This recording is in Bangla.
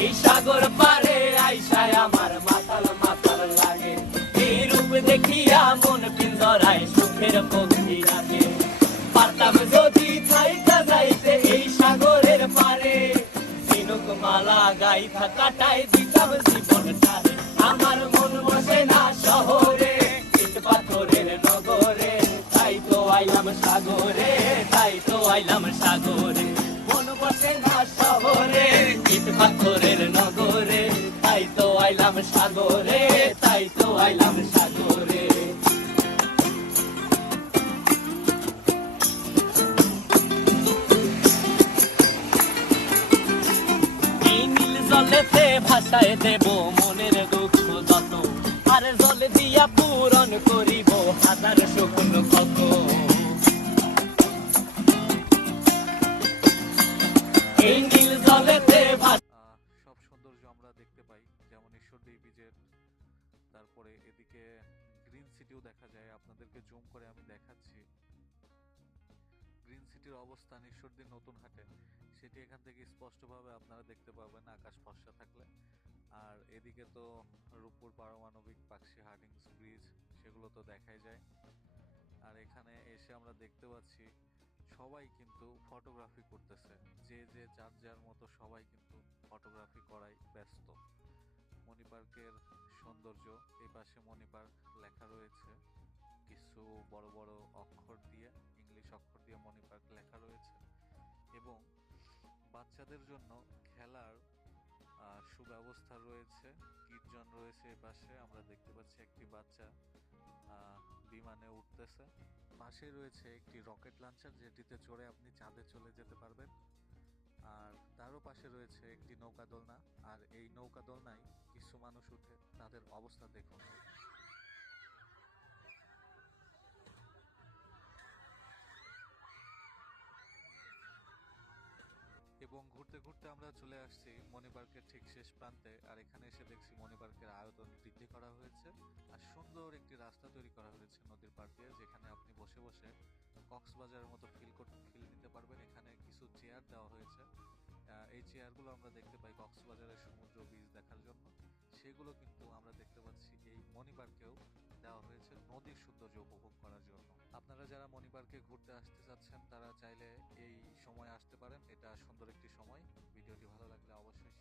এই সাগর পারে আইসায় আমার মাতাল মাতাল লাগে, এই রূপ দেখিয়া মন পিঞ্জরায় সুখের পক্ষী রাখে। পারতাম যদি থাইকা যাইতে এই সাগরের পারে, ঝিনুক মালা গাইথা কাটাই দিতাম জীবনটারে। আমার মন বসে না শহরে, ইট পাথরের নগরে, তাই তো আইলাম সাগরে, তাই তো আইলাম সাগরে। মন বসে না শহরে, ইট পাথরের নগরে, তাই তো আইলাম সাগরে, তাই তো আইলাম সাগরে। এই নীল জলেতে ভাসায় দেব মনের দুঃখ যত, আর জলে দিয়া পূরণ করিব হাজার শুকনো ক্ষত। এই নীল জলেতে সব সৌন্দর্য আমরা দেখতে পাই, যেমন ঈশ্বরদী বীজের, তারপরে এদিকে গ্রিন সিটিও দেখা যায়। আপনাদেরকে জুম করে আমি দেখাচ্ছি গ্রিন সিটির অবস্থান ঈশ্বরদীর নতুন হাটে, সেটি এখান থেকে স্পষ্টভাবে আপনারা দেখতে পাবেন আকাশ ফর্সা থাকলে। আর এদিকে তো রূপপুর পারমাণবিক পাকশি হার্ডিংস ব্রিজ, সেগুলো তো দেখাই যায়। আর এখানে এসে আমরা দেখতে পাচ্ছি সবাই কিন্তু ফটোগ্রাফি করতেছে, যে যে যার যার মতো সবাই কিন্তু ফটোগ্রাফি করাই ব্যস্ত। মণি পার্কের সৌন্দর্য, এই পাশে মণি পার্ক লেখা রয়েছে কিছু বড় বড় অক্ষর দিয়ে, ইংলিশ অক্ষর দিয়ে মণি পার্ক লেখা রয়েছে। এবং বাচ্চাদের জন্য খেলার সুব্যবস্থা রয়েছে, কিডজন রয়েছে। এপাশে আমরা দেখতে পাচ্ছি একটি বাচ্চা বিমানে উঠতেছে। পাশে রয়েছে একটি রকেট লঞ্চার, যেটিতে চড়ে আপনি চাঁদে চলে যেতে পারবেন। আর তারও পাশে রয়েছে একটি নৌকা দোলনা, আর এই নৌকা দোলনায় কিছু মানুষ উঠে, তাদের অবস্থা দেখুন। এবং ঘুরতে ঘুরতে আমরা চলে আসছি মণি পার্কের ঠিক শেষ প্রান্তে। আর এখানে এসে দেখছি মণি পার্কের আয়তন বৃদ্ধি করা হয়েছে, আর সুন্দর একটি রাস্তা তৈরি করা হয়েছে নদীর পাড় দিয়ে, যেখানে আপনি বসে বসে কক্সবাজারের মতো ফিল নিতে পারবেন। এখানে কিছু চেয়ার দেওয়া হয়েছে, এই চেয়ারগুলো আমরা দেখতে পাই কক্সবাজারের সমুদ্র বীচ দেখার জন্য। সেগুলো কিন্তু আমরা দেখতে পাচ্ছি এই মণি পার্কেও দেওয়া হয়েছে নদীর সৌন্দর্য উপভোগ করার জন্য। আপনারা যারা মণি পার্কে ঘুরতে আসতে চাচ্ছেন, তারা চাইলে এই সময় আসতে পারেন, এটা সুন্দর একটি সময়। ভিডিওটি ভালো লাগলে অবশ্যই